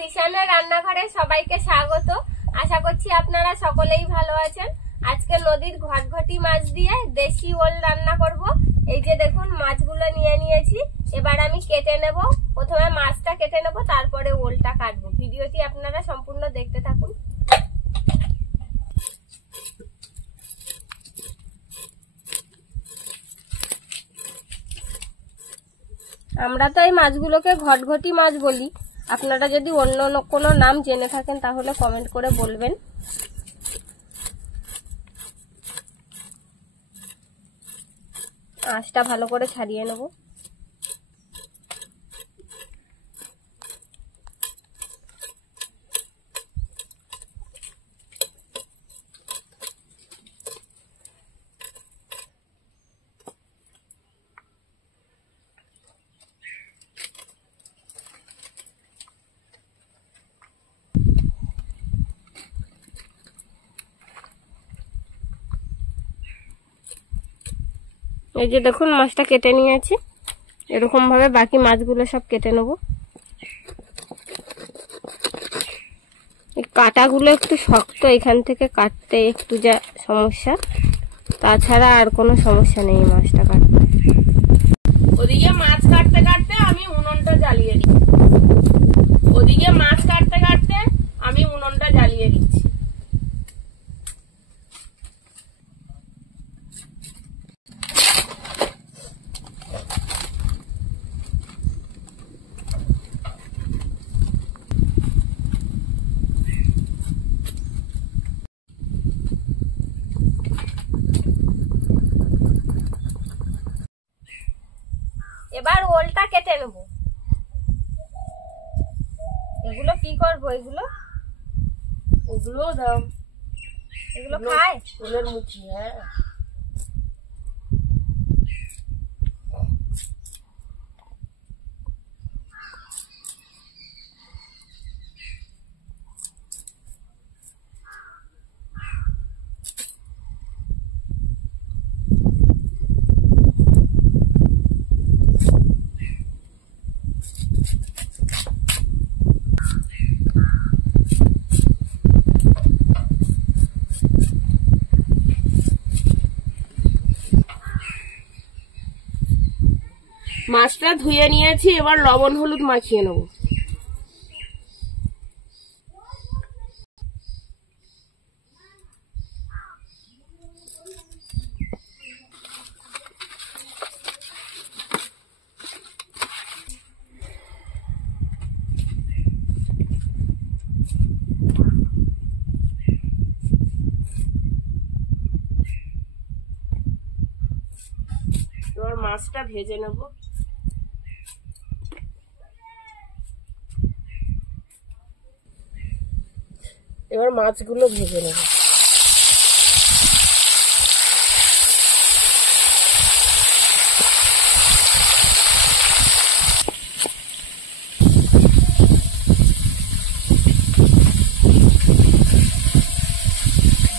দিশানের রান্নাঘরে সবাইকে স্বাগত। আশা করছি আপনারা সকলেই ভালো আছেন। আজকে নদীর ঘটঘটি মাছ দিয়ে দেশি ওল রান্না করব। এই যে দেখুন মাছগুলো নিয়ে নিয়েছি, এবার আমি কেটে নেব। প্রথমে মাছটা কেটে নেব, তারপরে ওলটা কাটবো। ভিডিওটি আপনারা সম্পূর্ণ দেখতে থাকুন। আমরা তো এই মাছগুলোকে ঘটঘটি মাছ বলি। আপনারা যদি অন্য কোনো নাম জেনে থাকেন তাহলে কমেন্ট করে বলবেন। আঁশটা ভালো করে ছাড়িয়ে নেব। এই যে দেখুন মাছটা কেটে নিয়েছি। এরকম ভাবে বাকি মাছগুলো সব কেটে নেব। এই কাটাগুলো একটু শক্ত, এখান থেকে কাটতে একটু যা সমস্যা, তাছাড়া আর কোনো সমস্যা নেই মাছটা কাটতে। ওদিকে মাছ কাটতে কাটতে আমি উনুনটা জ্বালিয়ে দিই। ওদিকে মাছ কাটতে কাটতে আমি উনুনটা জ্বালিয়ে দিচ্ছি। এবার ওলটা কেটে নেব। এগুলো কি করবো? ওগুলো দাও, এগুলো খায় ওলের মুচি। হ্যাঁ, মাছটা ধুয়ে নিয়েছি, এবার লবণ হলুদ মাখিয়ে নেব। এবার মাছটা ভেজে নেব। এবার মাছগুলো ভেজে নেব।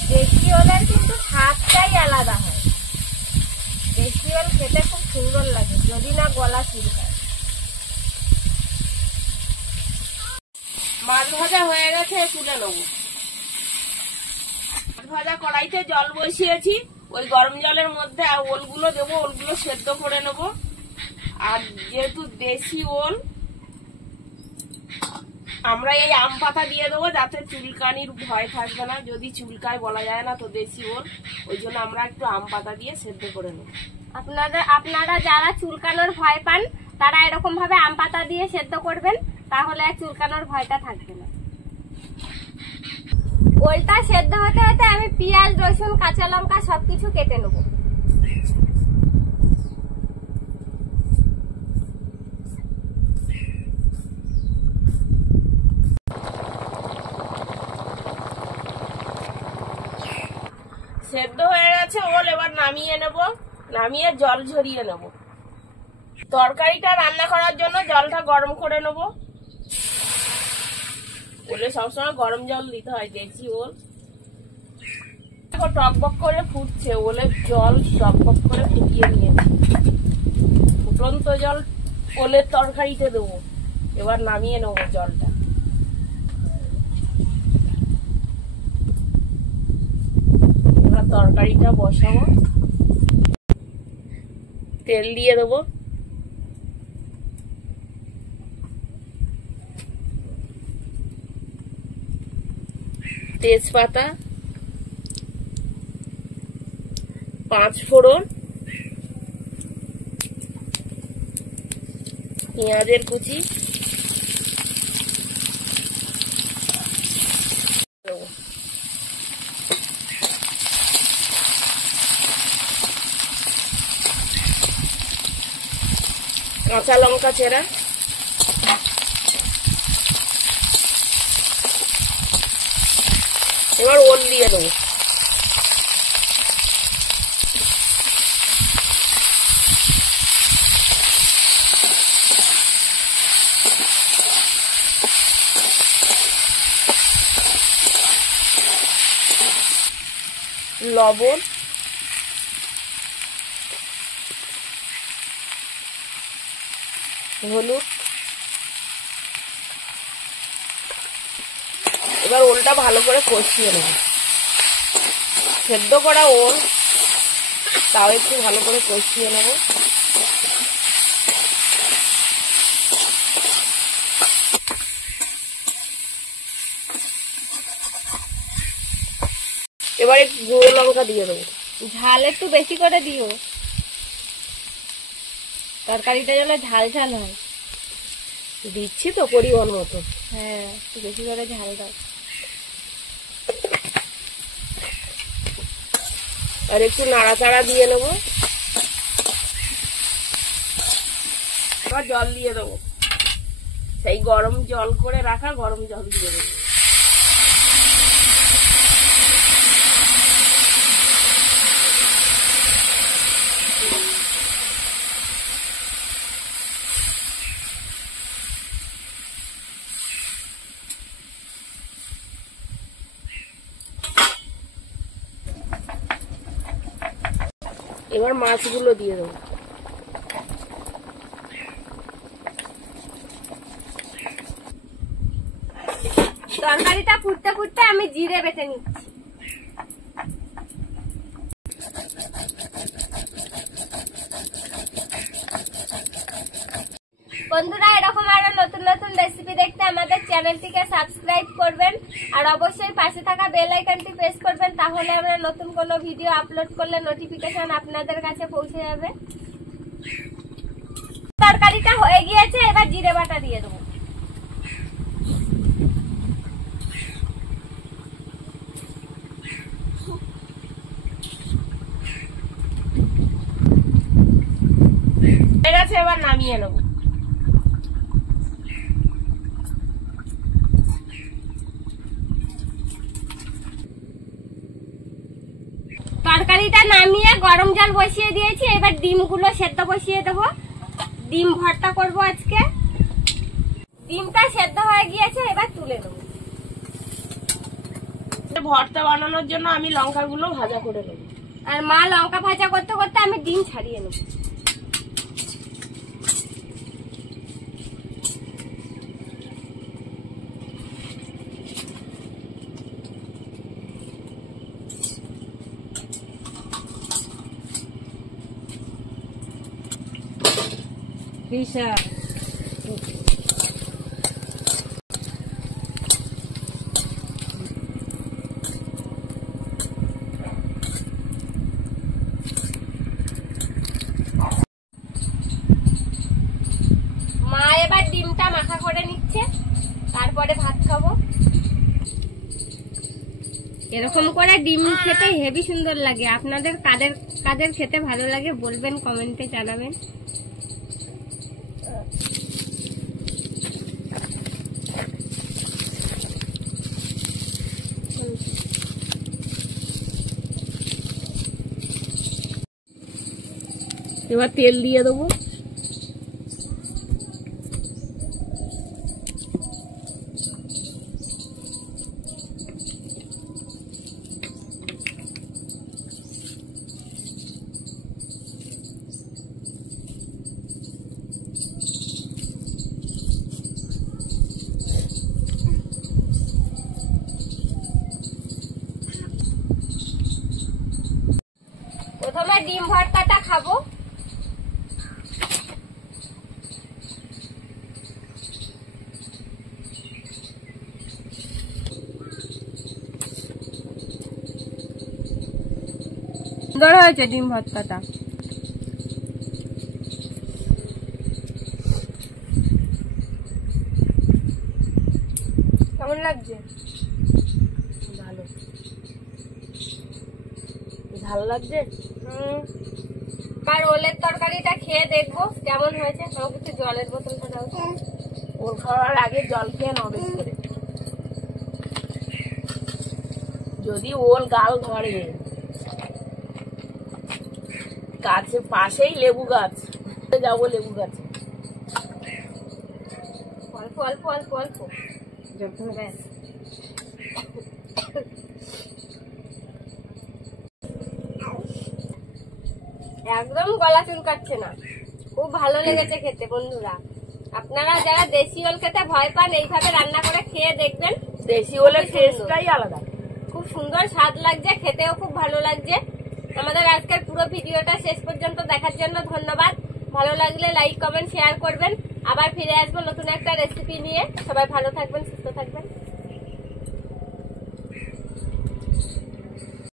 দেশি ওলের কিন্তু স্বাদটাই আলাদা হয়। দেশি ওল খেতে খুব সুন্দর লাগে, যদি না গলা চুলকায়। মাছ ভাজা হয়ে গেছে, তুলে নেব। মাছ ভাজা কড়াইতে জল বসিয়েছি, ওই গরম জলের মধ্যে ওলগুলো দেবো। ওলগুলো সেদ্ধ করে নেব। আর যেহেতু দেশি ওল, আমরা এই আম পাতা দিয়ে দেবো যাতে চুলকানির ভয় থাকবে না। যদি চুলকায় বলা যায় না তো দেশি ওল, ওই জন্য আমরা একটু আম পাতা দিয়ে সেদ্ধ করে নেব। আপনারা যারা চুলকানোর ভয় পান তারা এরকম ভাবে আম পাতা দিয়ে সেদ্ধ করবেন, তাহলে আর চুলকানোর ভয়টা থাকবে না। ওলটা সেদ্ধ হতে হতে আমি পেঁয়াজ, রসুন, কাঁচা লঙ্কা সবকিছু কেটে নেব। সেদ্ধ হয়ে গেছে ওল, এবার নামিয়ে নেব। নামিয়ে জল ঝরিয়ে নেব। তরকারিটা রান্না করার জন্য জলটা গরম করে নেব। ওলে সবসময় গরম জল দিতে হয়, দেশি ওল। টকবক করে ফুটছে, ওলের জল টকবক করে ফুটিয়ে নিয়েছি। ফুটন্ত জল ওলের তরকারিতে দেবো। এবার নামিয়ে নেবো জলটা। তরকারিটা বসাবো। তেল দিয়ে দেবো, তেজপাতা, 5 ফোড়ন, পেঁয়াজের কুচি, কাঁচা লঙ্কা চেরা, এবার ওল দিয়ে দেবো। লবণ, হলুদ। এবার ওলটা ভালো করে কষিয়ে নেব। সেদ্ধ করা ওল, তাও একটু ভালো করে কষিয়ে নেব। এবার একটু গুঁড়ো লঙ্কা দিয়ে দেবো। ঝাল একটু বেশি করে দিও, তরকারিটা যেন ঝাল ঝাল হয়। দিচ্ছি তো পরিমাণ মতো। হ্যাঁ, একটু বেশি করে ঝাল দাও। আর একটু নাড়াচাড়া দিয়ে নেবো। এবার জল দিয়ে দেবো, সেই গরম জল করে রাখা গরম জল দিয়ে দেবো। এবার মাছগুলো দিয়ে দেবো। তরকারিটা ফুটতে ফুটতে আমি জিরে বেটে নিচ্ছি। বন্ধুরা, এরকম আরো নতুন নতুন রেসিপি দেখতে আমাদের চ্যানেলটিকে সাবস্ক্রাইব করবেন আর অবশ্যই পাশে থাকা বেল আইকনটি প্রেস করবেন, তাহলে আমরা নতুন কোনো ভিডিও আপলোড করলে নোটিফিকেশন আপনাদের কাছে পৌঁছে যাবে। তরকারিটা হয়ে গিয়েছে, এবার জিরে বাটা দিয়ে দেবো। ঠিক আছে, এবার নামিয়ে নেবো। তরকারিটা নামিয়ে গরম জল বসিয়ে দিয়েছি, এবার ডিমগুলো সেদ্ধ বসিয়ে দেবো। ডিম ভর্তা করব আজকে। ডিমটা সেদ্ধ হয়ে গিয়েছে, এবার তুলে দেবো। ভর্তা বানানোর জন্য আমি লঙ্কাগুলো ভাজা করে নেব। আর মা লঙ্কা ভাজা করতে করতে আমি ডিম ছাড়িয়ে নেব। মা এবার ডিমটা মাখা করে নিচ্ছে, তারপরে ভাত খাবো। এরকম করে ডিম খেতে হেভি সুন্দর লাগে। আপনাদের কাদের কাদের খেতে ভালো লাগে বলবেন, কমেন্টে জানাবেন। এবার তেল দিয়ে দেবো। ডিম ভর্তাটা খাবো। সুন্দর হয়েছে ডিম ভর্তাটা। কেমন লাগছে? ভালো, ভালো লাগছে। আর ওলের তরকারিটা খেয়ে দেখবো কেমন হয়েছে। সব কিছু জলের বোতলটা দাও। ওল খাওয়ার আগে জল খেয়ে নাও বেশি করে, যদি ওল গাল ধরে। গাছের পাশেই লেবু গাছ, যাবো লেবু গাছে। অল্প অল্প অল্প অল্প ব্যাস। একদম গলা চুলকাচ্ছে না, খুব ভালো লেগেছে খেতে। বন্ধুরা, আপনারা যারা দেশি ওল খেতে ভয় পান এইভাবে রান্না করে খেয়ে দেখবেন। দেশি ওলের টেস্টটাই আলাদা, খুব সুন্দর স্বাদ লাগছে, খেতেও খুব ভালো লাগছে। আমাদের আজকের পুরো ভিডিওটা শেষ পর্যন্ত দেখার জন্য ধন্যবাদ। ভালো লাগলে লাইক কমেন্ট শেয়ার করবেন। আবার ফিরে আসবো নতুন একটা রেসিপি নিয়ে। সবাই ভালো থাকবেন, সুস্থ থাকবেন।